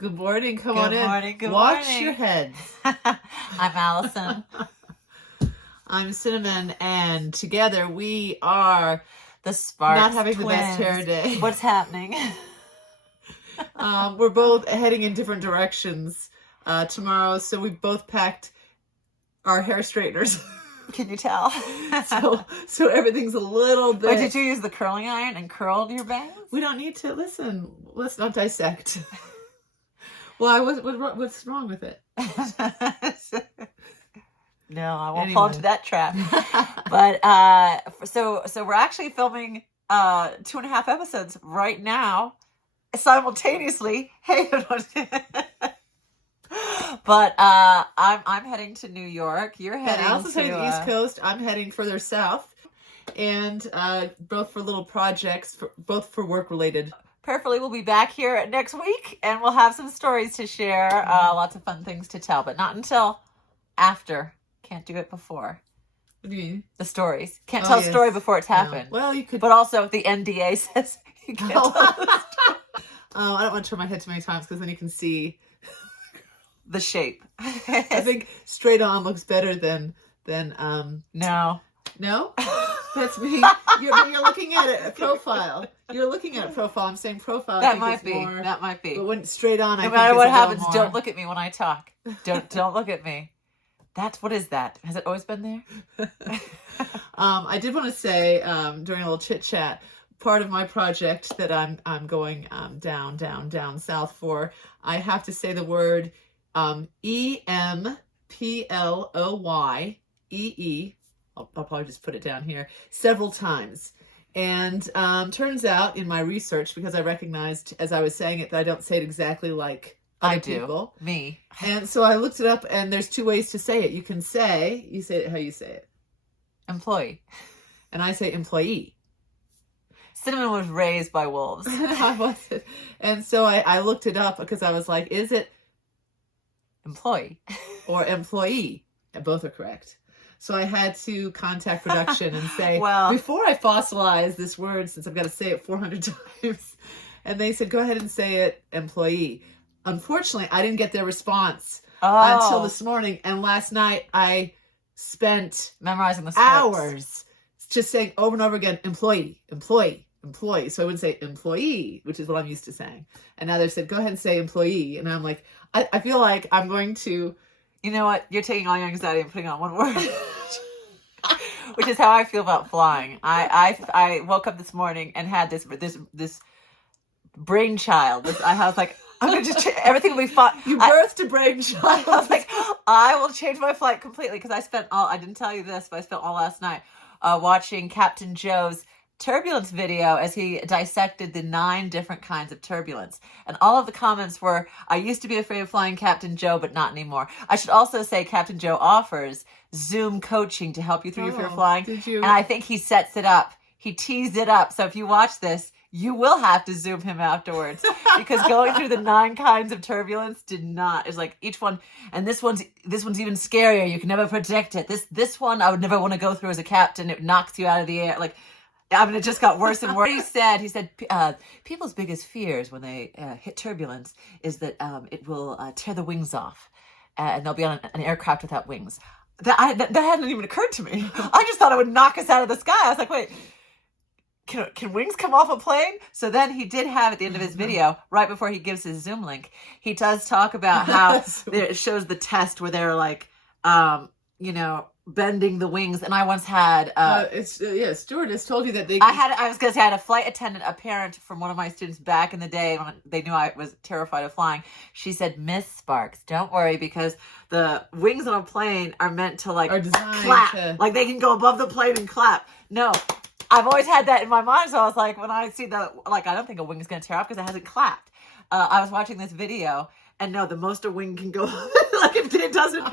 Good morning. Come on in. Good morning. Good Watch morning. your heads. I'm Allison. I'm Cinnamon, and together we are The Sparks not having twins. the best hair day. What's happening? We're both heading in different directions tomorrow, so we both packed our hair straighteners. Can you tell? so everything's a little bit. Wait, did you use the curling iron and curled your bangs? We don't need to listen. Let's not dissect. Why? What's wrong with it? No, I won't fall into that trap. But so we're actually filming 2.5 episodes right now, simultaneously. Hey, but I'm heading to New York. You're heading Allison's to heading to the East Coast. I'm heading further south, and both for little projects, both for work related. Prayerfully, we'll be back here next week, and we'll have some stories to share, lots of fun things to tell, but not until after. Can't do it before. What do you mean? The stories. Can't tell a story before it's happened. No. Well, you could. But also, the NDA says you can't tell the story. Oh, I don't want to turn my head too many times because then you can see the shape. I think straight on looks better than No. No? That's me. You're looking at it, a profile. You're looking at a profile. I'm saying profile. That might be. That might be. But when straight on, no matter what happens, don't look at me when I talk. Don't look at me. What is that? Has it always been there? I did want to say during a little chit chat, part of my project that I'm going down south for, I have to say the word EMPLOY. I'll probably just put it down here several times. And turns out in my research, because I recognized as I was saying it that I don't say it exactly like other people. Me. And so I looked it up, and there's two ways to say it. You say it how you say it. Employee. And I say employee. Cinnamon was raised by wolves. I wasn't. And so I looked it up because I was like, is it employee or employee? And both are correct. So I had to contact production and say, well, before I fossilize this word, since I've got to say it 400 times, and they said, go ahead and say it employee. Unfortunately, I didn't get their response until this morning. And last night I spent memorizing the scripts. Hours just saying over and over again, employee, employee, employee. So I would say employee, which is what I'm used to saying. And now they said, go ahead and say employee. And I'm like, I feel like I'm going to... You know what? You're taking all your anxiety and putting on one word. Which is how I feel about flying. I woke up this morning and had this brainchild. I was like, I'm going to just everything will be fine. You birthed a brainchild. I was like, I will change my flight completely because I didn't tell you this, but I spent all last night watching Captain Joe's turbulence video as he dissected the 9 different kinds of turbulence. And all of the comments were, I used to be afraid of flying Captain Joe, but not anymore. I should also say Captain Joe offers Zoom coaching to help you through your fear of flying. Did you? And I think he sets it up. He teased it up. So if you watch this, you will have to Zoom him afterwards because going through the 9 kinds of turbulence it's like each one, and this one's even scarier. You can never predict it. This one I would never want to go through as a captain. It knocks you out of the air. Like, I mean, it just got worse and worse. He said, people's biggest fears when they hit turbulence is that it will tear the wings off, and they'll be on an aircraft without wings. That hadn't even occurred to me. I just thought it would knock us out of the sky. I was like, wait, can wings come off a plane? So then he did have at the end of his video, right before he gives his Zoom link, he does talk about how it shows the test where they're like, bending the wings. And I once had stewardess told you that they I was gonna say I had a flight attendant, a parent from one of my students back in the day when they knew I was terrified of flying. She said, Miss Sparks, don't worry, because the wings on a plane are meant to are designed clap. Like they can go above the plane and clap. No. I've always had that in my mind, so I was like, when I see I don't think a wing is gonna tear off because it hasn't clapped. I was watching this video. And no, the most a wing can go, it doesn't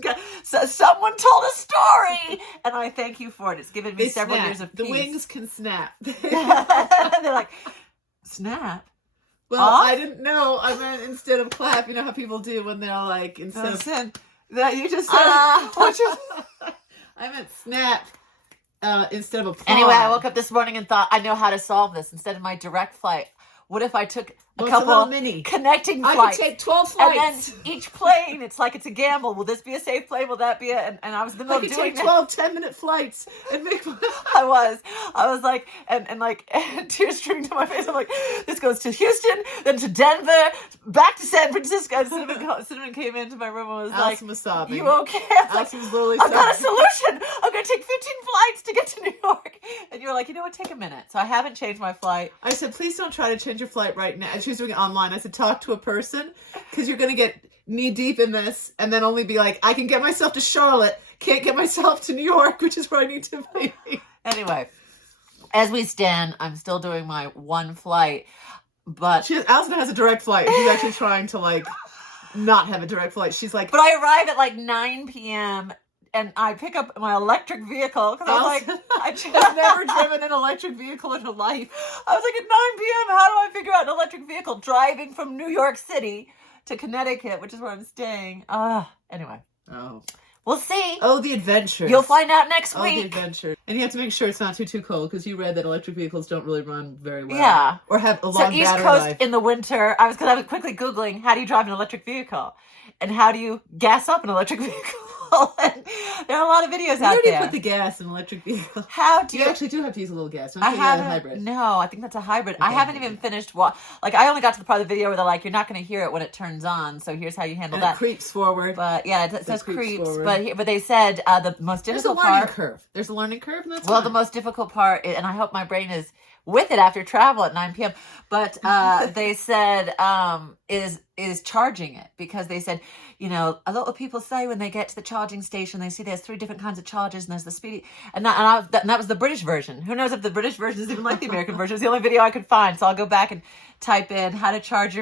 go. So someone told a story, and I thank you for it. It's given me several years of peace. The wings can snap. They're like, snap? Well, off? I didn't know. I meant instead of clap, you know how people do when they're like, instead of... That you just said, I meant snap instead of applaud. Anyway, I woke up this morning and thought, I know how to solve this. Instead of my direct flight, what if I took Well, couple it's a little mini. connecting I flights. could take 12 flights. And then each plane, it's like it's a gamble. Will this be a safe plane? Will that be a... And I was in the middle I of could doing take 12 10-minute flights and make I was like, and like, tears streaming to my face. I'm like, this goes to Houston, then to Denver, back to San Francisco. And Cinnamon came into my room and was Allison like, was sobbing. you okay? I was Allison was literally I've got a sobbing. solution. I'm going to take 15 flights to get to New York. And you were like, you know what? Take a minute. So I haven't changed my flight. I said, please don't try to change your flight right now. She was doing it online. I said, talk to a person because you're going to get knee deep in this and then only be like, I can get myself to Charlotte, can't get myself to New York, which is where I need to be. Anyway, as we stand, I'm still doing my one flight, but Allison has a direct flight. She's actually trying to like not have a direct flight. She's like, but I arrive at like 9 p.m. and I pick up my electric vehicle because I was like, I've never driven an electric vehicle in her life. I was like, at 9 p.m., how do I figure out an electric vehicle driving from New York City to Connecticut, which is where I'm staying? Anyway. Oh. We'll see. Oh, the adventure. You'll find out next Oh, week. the adventure. And you have to make sure it's not too cold because you read that electric vehicles don't really run very well. Yeah. Or have a long So East battery Coast life. in the winter, I was quickly Googling, how do you drive an electric vehicle? And how do you gas up an electric vehicle? And there are a lot of videos out Where do you there. put the gas in an electric vehicle? How do You you... actually do have to use a little gas. Don't I you? Yeah, the haven't. hybrid. No, I think that's a hybrid. Okay. I haven't even finished. Like I only got to the part of the video where they're like, "You're not going to hear it when it turns on." So here's how you handle And that. it creeps forward. But yeah, it says creeps. forward. But they said the most There's a difficult learning part. curve. There's a learning curve, and that's Well, fine. the most difficult part, and I hope my brain is with it after travel at 9 p.m. But they said is charging it, because they said, you know, a lot of people say when they get to the charging station, they see there's 3 different kinds of chargers, and there's the speedy, and that was the British version. Who knows if the British version is even like the American version? It's the only video I could find, so I'll go back and type in how to charge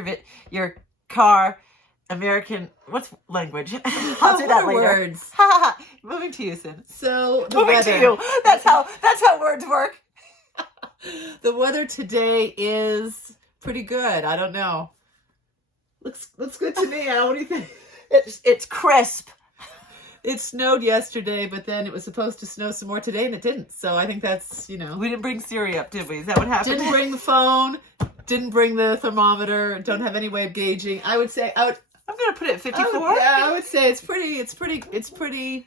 your car. American, what's language? I'll do that later. Words. Moving to you, Sin. So the Moving weather. to you. That's how words work. The weather today is pretty good. I don't know. Looks good to me. What do you think? It's crisp. It snowed yesterday, but then it was supposed to snow some more today, and it didn't. So I think that's, you know. We didn't bring Siri up, did we? Is that what happened? Didn't bring the phone. Didn't bring the thermometer. Don't have any way of gauging. I'm gonna put it at 54. I would say it's pretty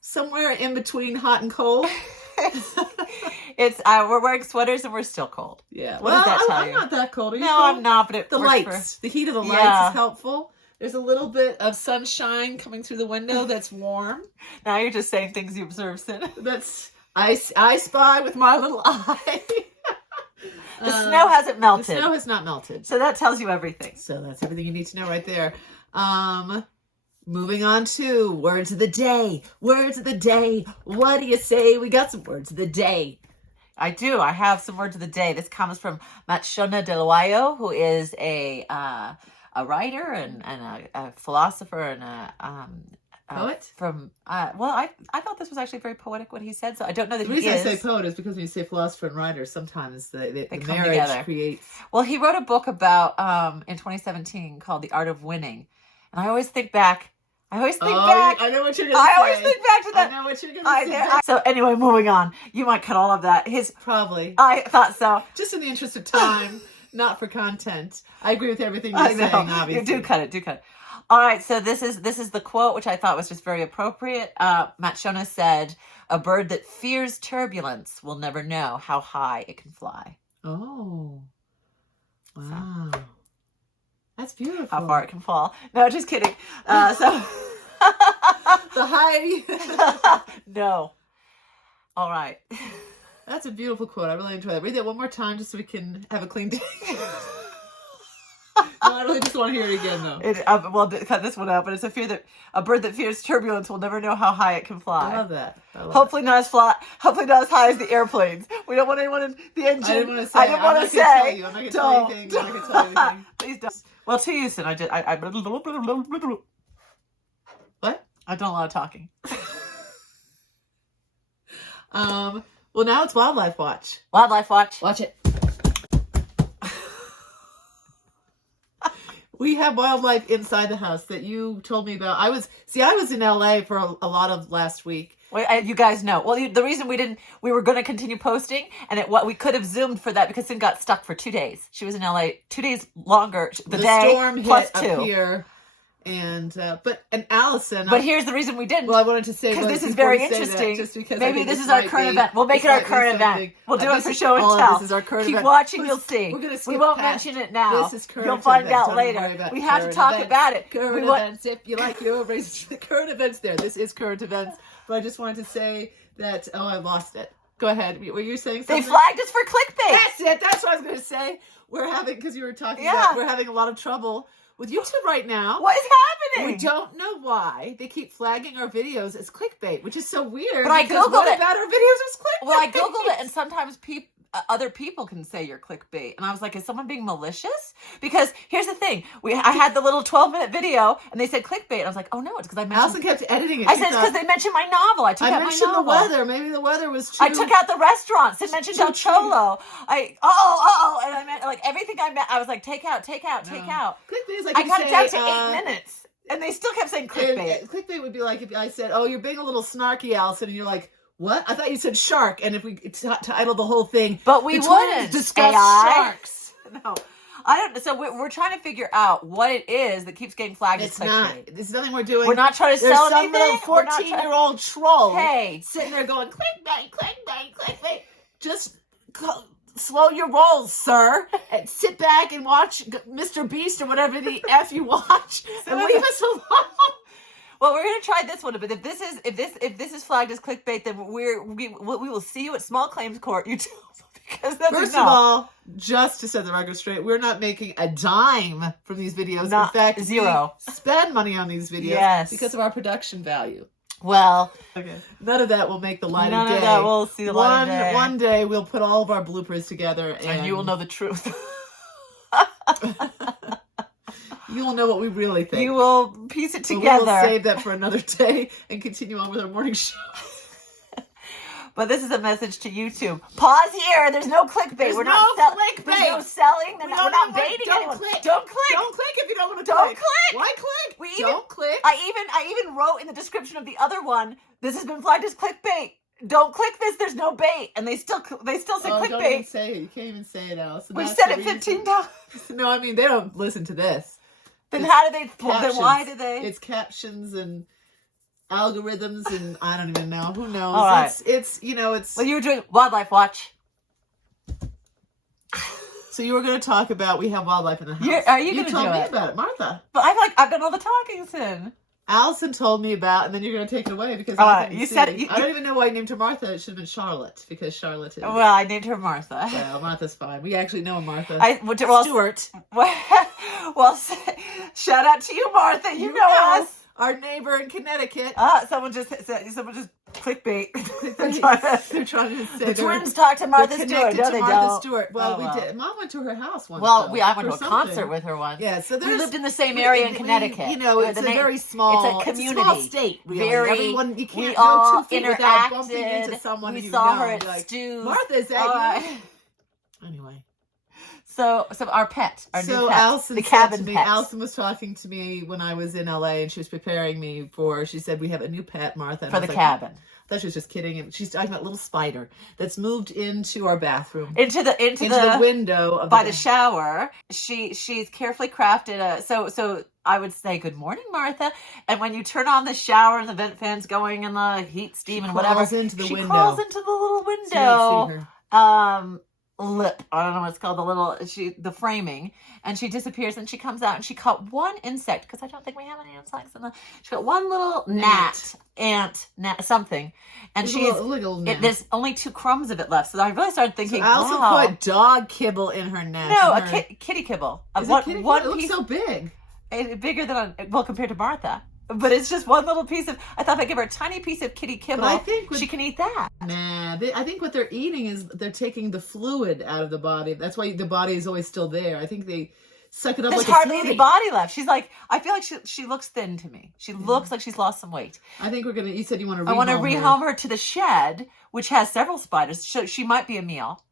somewhere in between hot and cold. We're wearing sweaters and we're still cold. Yeah. What does that tell I'm you? not that cold. Are you No, cold? I'm not. But it The works lights, the heat of the lights Yeah. is helpful. There's a little bit of sunshine coming through the window that's warm. Now you're just saying things you observe, Sin. I spy with my little eye. The snow hasn't melted. The snow has not melted. So that tells you everything. So that's everything you need to know right there. Moving on to words of the day. Words of the day. What do you say? We got some words of the day. I do. I have some words of the day. This comes from Martha Stewart, who is a writer and a philosopher and a Poet? I thought this was actually very poetic what he said, so I don't know that The he reason is. I say poet is because when you say philosopher and writer, sometimes the come marriage together. creates. Well, he wrote a book about in 2017 called The Art of Winning, and I always think back. I always think back. I know what you're going to say. I always think back to that. I know what you're going to say. So anyway, moving on. You might cut all of that. Probably. I thought so. Just in the interest of time, not for content. I agree with everything you're I know. saying, obviously. You do cut it. All right, so this is the quote, which I thought was just very appropriate. Matt Shona said, "A bird that fears turbulence will never know how high it can fly." Oh. Wow. That's beautiful. How far it can fall. No, just kidding. The high. No. All right. That's a beautiful quote. I really enjoy that. Read that one more time just so we can have a clean day. No, I really just want to hear it again, though. Well, cut this one out, but it's a bird that fears turbulence will never know how high it can fly. I love that. Hopefully not as high as the airplanes. We don't want anyone in the engine. I didn't want to say. I didn't want to say. I'm not going to tell you anything. I'm not going to tell you anything. Please don't. Well, to you, Sin, I What? I've done a lot of talking. Well, now it's Wildlife Watch. Wildlife Watch. Watch it. We have wildlife inside the house that you told me about. I was in LA for a lot of last week. Well, you guys know. Well, the reason we were going to continue posting, and we could have zoomed for that because Sin got stuck for 2 days. She was in LA 2 days longer. The day storm plus hit 2. up here. And Allison. But here's the reason we didn't. Well, I wanted to say because this is very interesting. Just because maybe this is our current event. We'll make it our current event. We'll do it for show and tell. This is our current Keep event. watching, you'll see. We're gonna skip we won't past. mention it now. This is current. You'll find event. out Don't later. We have to current talk events. about it. Current events. If you like your current events, this is current events. But I just wanted to say that. Oh, I lost it. Go ahead. Were you saying something? They flagged us for clickbait. That's it. That's what I was going to say. We're having, because you were talking about, we're having a lot of trouble with YouTube right now. What is happening? We don't know why they keep flagging our videos as clickbait, which is so weird. But I googled it. About our videos as clickbait. Well, I googled it, and sometimes other people can say you're clickbait, and I was like, is someone being malicious? Because here's the thing: I had the little 12-minute video, and they said clickbait. And I was like, oh no, it's because I mentioned. Allison kept editing it. I said it's because they mentioned my novel. I took out my novel. I mentioned the weather. Maybe the weather was too. I took out the restaurants. It mentioned El Cholo. And I meant like everything I meant. I was like, take out. Clickbait is like I got it down to 8 minutes, and they still kept saying clickbait. Clickbait would be like if I said, "Oh, you're being a little snarky, Allison," and you're like, "What? I thought you said shark." And if we titled the whole thing, but we wouldn't discuss sharks. No, I don't. So we're trying to figure out what it is that keeps getting flagged as clickbait. It's nothing we're doing. We're not trying to sell anything. There's some little 14-year-old troll. Hey, sitting there going clickbait. Just slow your rolls, sir, and sit back and watch Mr. Beast or whatever the F you watch, and leave us alone. Well, we're gonna try this one, but if this is flagged as clickbait, then we will see you at small claims court, YouTube. Because that's First of all, just to set the record straight, we're not making a dime from these videos. Not in fact, zero. We spend money on these videos because of our production value. Well, none of that will make the light of day. None of that will see the light of day. One day we'll put all of our bloopers together, and you will know the truth. You will know what we really think. You will piece it together. We'll save that for another day and continue on with our morning show. But this is a message to YouTube. Pause here. There's no clickbait. We're not clickbait. There's no selling. We're not baiting anyone. Don't click. Don't click if you don't want to click. Don't click. Why click? Don't click. I even wrote in the description of the other one, this has been flagged as clickbait. Don't click this. There's no bait. And they still say clickbait. Don't even say it. You can't even say it, Allison. We've said it 15 times. No, I mean, they don't listen to this. Then how do they? Then why do they? It's captions and algorithms, and I don't even know. Who knows? All right. It's. Well, you were doing Wildlife Watch. So you were going to talk about we have wildlife in the house. Are you going to tell do me it? about it, Martha? But I've done all the talking, Sin. Allison told me about, and then you're going to take it away because you said I don't even know why you named her Martha. It should have been Charlotte because Charlotte is. Well, I named her Martha. Well, Martha's fine. We actually know a Martha. Stewart. Well, shout out to you, Martha. You know us. Our neighbor in Connecticut. Someone just clickbait. They're trying to say the twins talk to Martha Stewart. No, they Martha don't. Stewart. Well, we did. Mom went to her house once. Well, I went to a concert with her once. Yeah, so we lived in the same area in Connecticut. It's a very small. It's a community. It's a small state. Really. Everyone. You can't we go all 2 feet interacted. without bumping into someone. We saw her at Stu's. Martha's at you. Anyway. So our pet, our new pet, Allison the cabin pet. pet. Allison was talking to me when I was in LA, and she was preparing me for. She said we have a new pet, Martha, for the cabin. I thought she was just kidding. And she's talking about little spider that's moved into our bathroom, into the window of by the shower. She's carefully crafted so I would say good morning, Martha. And when you turn on the shower and the vent fan's going and the heat, steam, and whatever, she crawls into the little window. So lip, I don't know what it's called, the framing, and she disappears, and she comes out, and she caught one insect, because I don't think we have any insects she got one little ant, something, and there's only 2 crumbs of it left, so I really started thinking, so Allison put dog kibble in her net. No, kitty kibble. One piece. It looks so big. Bigger than, compared to Martha. But it's just one little piece of. I thought if I give her a tiny piece of kitty kibble, I think she can eat that. Nah, I think what they're eating is they're taking the fluid out of the body. That's why the body is always still there. I think they suck it up. There's like hardly a any body left. She's like, I feel like she looks thin to me. She looks like she's lost some weight. I think we're gonna. You said you want to. I want to rehome her to the shed, which has several spiders. So she might be a meal.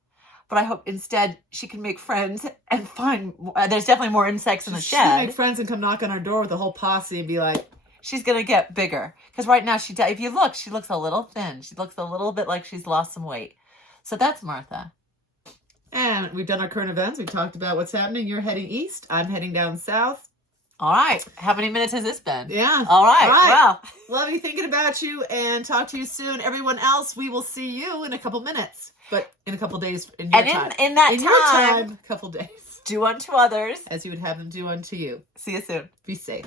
but I hope instead she can make friends and find, there's definitely more insects in the She's gonna shed. make friends and come knock on our door with a whole posse and be like, She's going to get bigger. Because right now, if you look, she looks a little thin. She looks a little bit like she's lost some weight. So that's Martha. and we've done our current events. We've talked about what's happening. You're heading east. I'm heading down south. All right. How many minutes has this been? Yeah. All right. Well. Love you, thinking about you, and talk to you soon. Everyone else, we will see you in a couple minutes. But in a couple days in your time. In that in your time, couple days. Do unto others as you would have them do unto you. See you soon. Be safe.